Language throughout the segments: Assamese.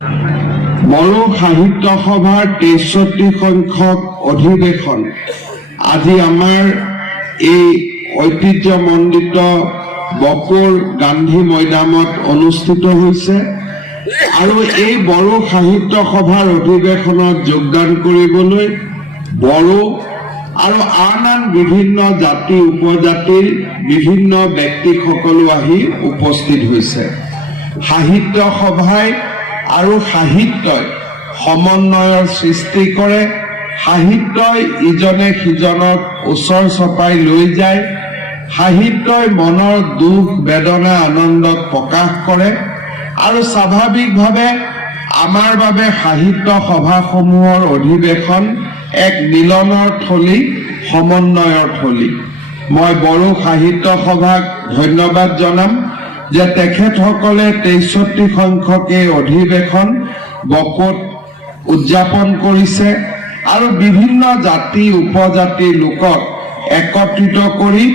বড়ো সাহিত্য সভাৰ ৬৩ সংখ্যক অধিৱেশন আজি আমাৰ এই ঐতিহ্যমণ্ডিত বকুৰ গান্ধী মৈদামত অনুষ্ঠিত হৈছে আৰু এই বড়ো সাহিত্য সভাৰ অধিৱেশনত যোগদান কৰিবলৈ বড়ো আৰু আন বিভিন্ন জাতি উপজাতিৰ বিভিন্ন ব্যক্তিসকলো আহি উপস্থিত হৈছে। সাহিত্য সভাই আৰু সাহিত্যই সমন্বয়ৰ সৃষ্টি কৰে। সাহিত্যই ইজনে সিজনক ওচৰ চপাই লৈ যায়। সাহিত্যই মনৰ দুখ বেদনা আনন্দক প্ৰকাশ কৰে আৰু স্বাভাৱিকভাৱে আমাৰ বাবে সাহিত্য সভাসমূহৰ অধিৱেশন এক মিলনৰ থলী, সমন্বয়ৰ থলী। মই বড়ো সাহিত্য সভাক ধন্যবাদ জনাম যে তেখেতসকলে ৬৩ সংখ্যক এই অধিৱেশন বকুত উদযাপন কৰিছে আৰু বিভিন্ন জাতি উপজাতিৰ লোকক একত্ৰিত কৰি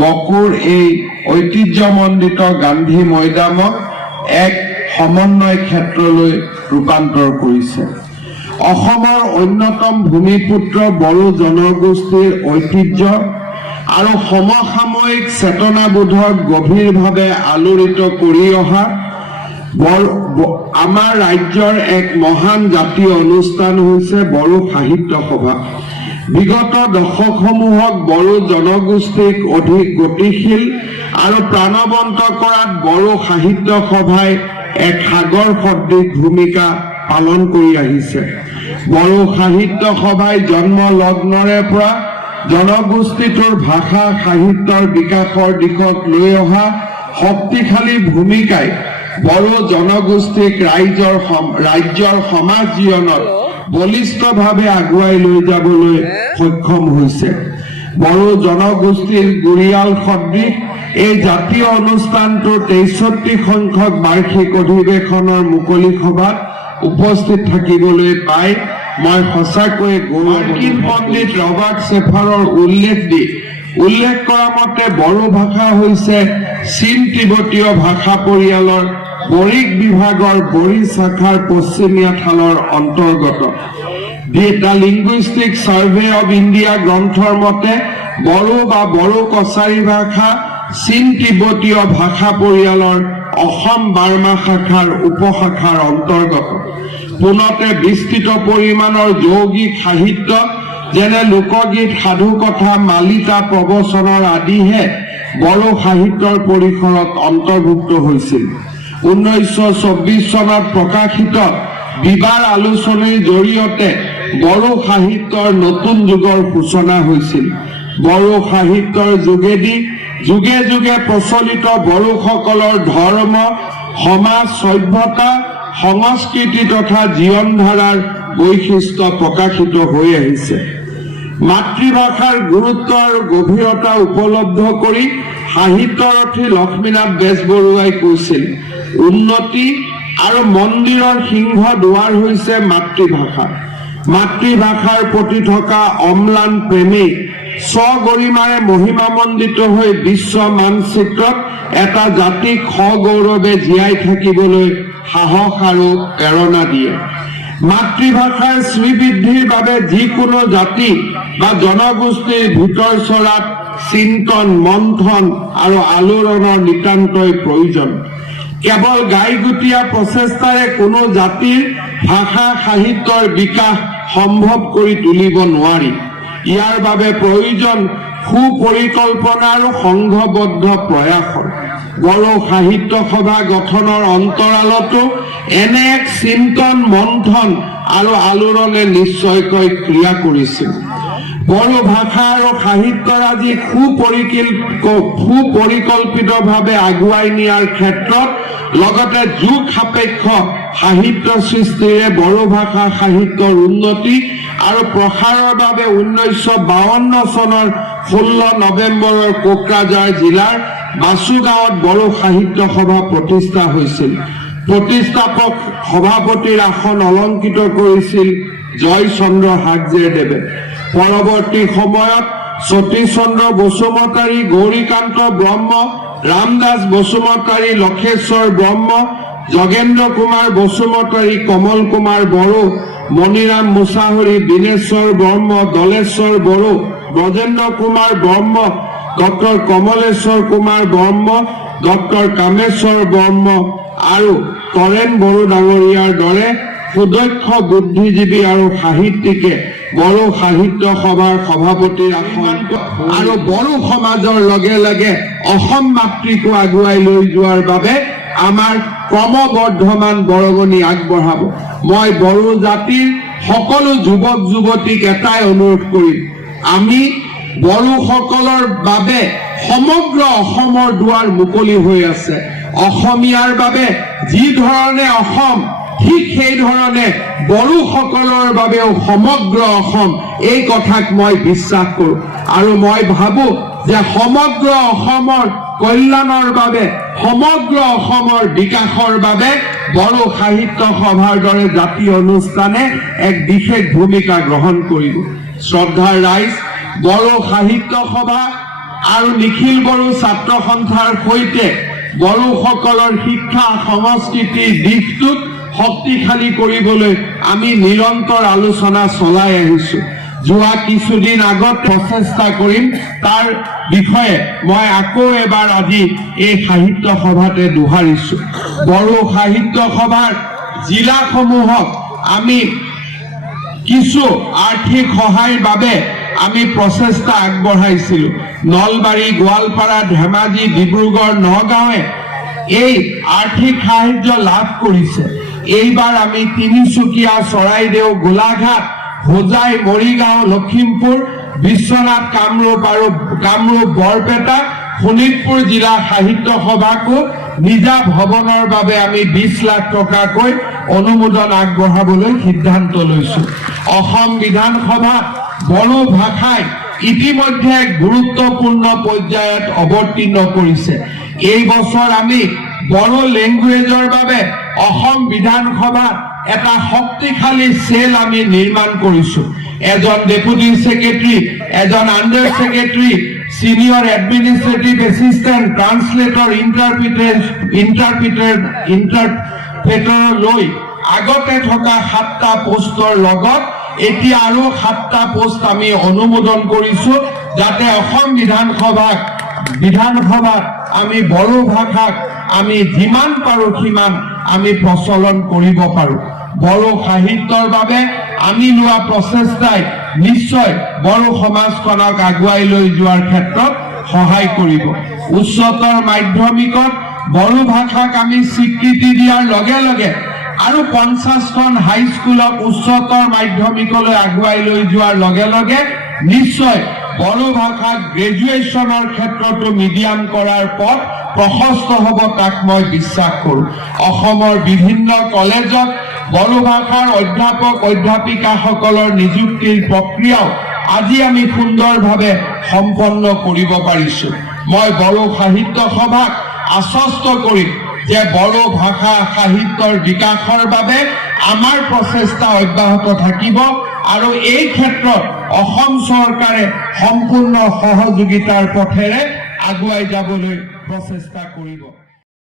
বকুৰ এই ঐতিহ্যমণ্ডিত গান্ধী মৈদামক এক সমন্বয় ক্ষেত্ৰলৈ ৰূপান্তৰ কৰিছে। অসমৰ অন্যতম ভূমিপুত্ৰ বড়ো জনগোষ্ঠীৰ ঐতিহ্য আৰু সমসাময়িক চেতনাবোধক গভীৰভাৱে আলোড়িত কৰি অহা আমাৰ ৰাজ্যৰ এক মহান জাতীয় অনুষ্ঠান হৈছে বড়ো সাহিত্য সভা। বিগত দশকসমূহক বড়ো জনগোষ্ঠীক অধিক গতিশীল আৰু প্ৰাণৱন্ত কৰাত বড়ো সাহিত্য সভাই এক সাগৰ সদৃশ ভূমিকা পালন কৰি আহিছে। বড়ো সাহিত্য সভাই জন্ম লগ্নৰে পৰা জনগোষ্ঠীটোৰ ভাষা সাহিত্যৰ বিকাশৰ দিশত লৈ অহা শক্তিশালী ভূমিকাই বড়ো জনগোষ্ঠীক ৰাজ্যৰ সমাজ জীৱনত বলিষ্ঠভাৱে আগুৱাই লৈ যাবলৈ সক্ষম হৈছে। বড়ো জনগোষ্ঠীৰ গুৰিয়াল সদৃশ এই জাতীয় অনুষ্ঠানটোৰ ৬৩ সংখ্যক বাৰ্ষিক অধিৱেশনৰ মুকলি সভাত উপস্থিত থাকিবলৈ পাই মই সঁচাকৈয়ে মাৰ্কিন পণ্ডিত ৰবাৰ্ট শেফাৰৰ উল্লেখ কৰা মতে বড়ো ভাষা হৈছে চীন তিব্বতীয় ভাষা পৰিয়ালৰ বড়িক বিভাগৰ বড়ি শাখাৰ পশ্চিমীয়া থালৰ অন্তৰ্গত। The linguistic survey of India গ্ৰন্থৰ মতে বড়ো বা বড়ো কছাৰী ভাষা চীন তিব্বতীয় ভাষা পৰিয়ালৰ অসম বাৰ্মা শাখাৰ উপশাখাৰ অন্তৰ্গত। পুনতে বিস্তৃত পৰিমাণৰ যৌগিক সাহিত্য যেনে লোকগীত, সাধুকথা, মালিতা, প্ৰবচনৰ আদিহে বড়ো সাহিত্যৰ পৰিসৰত অন্তৰ্ভুক্ত হৈছিল। 1924 চনত প্ৰকাশিত বিবাৰ আলোচনীৰ জৰিয়তে বড়ো সাহিত্যৰ নতুন যুগৰ সূচনা হৈছিল। বড়ো সাহিত্যৰ যোগেদি যুগে যুগে প্ৰচলিত বড়োসকলৰ ধৰ্ম, সমাজ, সভ্যতা, সংস্কৃতি তথা জীৱন ধাৰাৰ বৈশিষ্ট্য প্ৰকাশিত হৈ আহিছে। মাতৃভাষাৰ গুৰুত্ব আৰু গভীৰতা উপলব্ধ কৰি সাহিত্যৰথী লক্ষ্মীনাথ বেজবৰুৱাই কৈছিল, উন্নতি আৰু মন্দিৰৰ সিংহ দুৱাৰ হৈছে মাতৃভাষা। মাতৃভাষাৰ প্ৰতি থকা অম্লান প্ৰেমেই স্বগৰিমাৰে মহিমামণ্ডিত হৈ বিশ্ব মানচিত্ৰত এটা জাতিক সগৌৰৱে জীয়াই থাকিবলৈ সাহস আৰু প্ৰেৰণা দিয়ে। মাতৃভাষাৰ শ্ৰীবৃদ্ধিৰ বাবে যিকোনো জাতি বা জনগোষ্ঠীৰ ভিতৰ চৰাত চিন্তন, মন্থন আৰু আলোড়নৰ নিতান্তই প্ৰয়োজন। কেৱল গাইগুটীয়া প্ৰচেষ্টাৰে কোনো জাতিৰ ভাষা সাহিত্যৰ বিকাশ সম্ভৱ কৰি তুলিব নোৱাৰি। ইয়াৰ বাবে প্ৰয়োজন সুপৰিকল্পনা আৰু সংঘবদ্ধ প্ৰয়াসৰ। বড়ো সাহিত্য সভা গঠনৰ অন্তৰালতো এনে এক চিন্তন, মন্থন আৰু আলোড়নে নিশ্চয়কৈ ক্ৰিয়া কৰিছিল। বড়ো ভাষা আৰু সাহিত্যৰাজিক সুপৰিকল্পিতভাৱে আগুৱাই নিয়াৰ ক্ষেত্ৰত লগতে যুগ সাপেক্ষ সাহিত্য সৃষ্টিৰে বড়ো ভাষা সাহিত্যৰ উন্নতি আৰু প্ৰসাৰৰ বাবে 1952 চনৰ 16 নৱেম্বৰৰ কোকৰাঝাৰ জিলাৰ বাসুগাঁৱত বড়ো সাহিত্য সভা প্ৰতিষ্ঠা হৈছিল। প্ৰতিষ্ঠাপক সভাপতিৰ আসন অলংকৃত কৰিছিল জয়চন্দ্ৰ হাগজেদেৱে। পৰৱৰ্তী সময়ত সতীশচন্দ্ৰ বসুমতাৰী, গৌৰীকান্ত ব্ৰহ্ম, ৰামদাস বসুমতাৰী, লক্ষেশ্বৰ ব্ৰহ্ম, যোগেন্দ্ৰ কুমাৰ বসুমতাৰী, কমল কুমাৰ বড়ো, মণিৰাম মুছাহৰী, বিনেশ্বৰ বৰ্ম, দলেশ্বৰ বড়ো, ব্ৰজেন্দ্ৰ কুমাৰ বৰ্ম, ডক্টৰ কমলেশ্বৰ কুমাৰ বৰ্ম, ডক্টৰ কামেশ্বৰ বৰ্ম আৰু তৰেণ বড়ো ডাঙৰীয়াৰ দৰে সুদক্ষ বুদ্ধিজীৱী আৰু সাহিত্যিকে বড়ো সাহিত্য সভাৰ সভাপতিৰ আসন আৰু বড়ো সমাজৰ লগে লগে অসম মাতৃকো আগুৱাই লৈ যোৱাৰ বাবে আমাৰ ক্ৰমবৰ্ধমান বৰঙণি আগবঢ়াব। মই বড়ো জাতিৰ সকলো যুৱক যুৱতীক এটাই অনুৰোধ কৰিম, আমি বড়োসকলৰ বাবে সমগ্ৰ অসমৰ দুৱাৰ মুকলি হৈ আছে। অসমীয়াৰ বাবে যি ধৰণে অসম, ঠিক সেই ধৰণে বড়োসকলৰ বাবেও সমগ্ৰ অসম, এই কথাক মই বিশ্বাস কৰোঁ আৰু মই ভাবোঁ যে সমগ্ৰ অসমৰ কল্যাণৰ বাবে, সমগ্ৰ অসমৰ বিকাশৰ বাবে বড়ো সাহিত্য সভাৰ দৰে জাতীয় অনুষ্ঠানে এক বিশেষ ভূমিকা গ্ৰহণ কৰিব। শ্ৰদ্ধাৰ ৰাইজ, বড়ো সাহিত্য সভা আৰু নিখিল বড়ো ছাত্ৰ সন্থাৰ সৈতে বড়োসকলৰ শিক্ষা সংস্কৃতিৰ দিশটোক শক্তিশালী কৰিবলৈ আমি নিৰন্তৰ আলোচনা চলাই আহিছো। যোৱা কিছুদিন আগত প্ৰচেষ্টা কৰিম, তাৰ বিষয়ে মই আকৌ এবাৰ আজি এই সাহিত্য সভাতে দোহাৰিছো। বড়ো সাহিত্য সভাৰ জিলাসমূহক আমি কিছু আৰ্থিক সহায়ৰ বাবে আমি প্ৰচেষ্টা আগবঢ়াইছিলো। নলবাৰী, গোৱালপাৰা, ধেমাজি, ডিব্ৰুগড়, নগাঁৱে এই আৰ্থিক সাহায্য লাভ কৰিছে। এইবাৰ আমি তিনিচুকীয়া, চৰাইদেউ, গোলাঘাট, হোজাই, মৰিগাঁও, লখিমপুৰ, বিশ্বনাথ, কামৰূপ আৰু কামৰূপ, বৰপেটা, শোণিতপুৰ জিলা সাহিত্য সভাকো নিজা ভৱনৰ বাবে আমি 20 লাখ টকাকৈ অনুমোদন আগবঢ়াবলৈ সিদ্ধান্ত লৈছো। অসম বিধানসভাত বড়ো ভাষাই ইতিমধ্যে এক গুৰুত্বপূৰ্ণ পৰ্যায়ত অৱতীৰ্ণ কৰিছে। এই বছৰ আমি বড়ো লেংগুৱেজৰ বাবে অসম বিধানসভাত এটা শক্তিশালী সেল আমি নিৰ্মাণ কৰিছো। এজন ডেপুটি সেক্ৰেটাৰী, এজন under secretary, senior administrative assistant, translator, interpreter লৈ আগতে থকা 7টা পোষ্টৰ লগত এতিয়া আৰু 7টা পোষ্ট আমি অনুমোদন কৰিছো, যাতে অসম বিধানসভাত আমি বড়ো ভাষাক আমি যিমান পাৰো সিমান আমি প্ৰচলন কৰিব পাৰো। বড়ো সাহিত্যৰ বাবে আমি লোৱা প্ৰচেষ্টাই নিশ্চয় বড়ো সমাজখনক আগুৱাই লৈ যোৱাৰ ক্ষেত্ৰত সহায় কৰিব। উচ্চতৰ মাধ্যমিকত বড়ো ভাষাক আমি স্বীকৃতি দিয়াৰ লগে লগে আৰু 50খন হাইস্কুলক উচ্চতৰ মাধ্যমিকলৈ আগুৱাই লৈ যোৱাৰ লগে লগে নিশ্চয় বড়ো ভাষাক গ্ৰেজুৱেশ্যনৰ ক্ষেত্ৰতো মিডিয়াম কৰাৰ পথ প্ৰশস্ত হ'ব, তাক মই বিশ্বাস কৰোঁ। অসমৰ বিভিন্ন কলেজত বড়ো ভাষাৰ অধ্যাপক অধ্যাপিকাসকলৰ নিযুক্তিৰ প্ৰক্ৰিয়াও আজি আমি সুন্দৰভাৱে সম্পন্ন কৰিব পাৰিছো। মই বড়ো সাহিত্য সভাক আশ্বস্ত কৰিম যে বড়ো ভাষা সাহিত্যৰ বিকাশৰ বাবে আমাৰ প্ৰচেষ্টা অব্যাহত থাকিব আৰু এই ক্ষেত্ৰত অসম চৰকাৰে সম্পূৰ্ণ সহযোগিতাৰ পথেৰে আগুৱাই যাবলৈ প্ৰচেষ্টা কৰিব।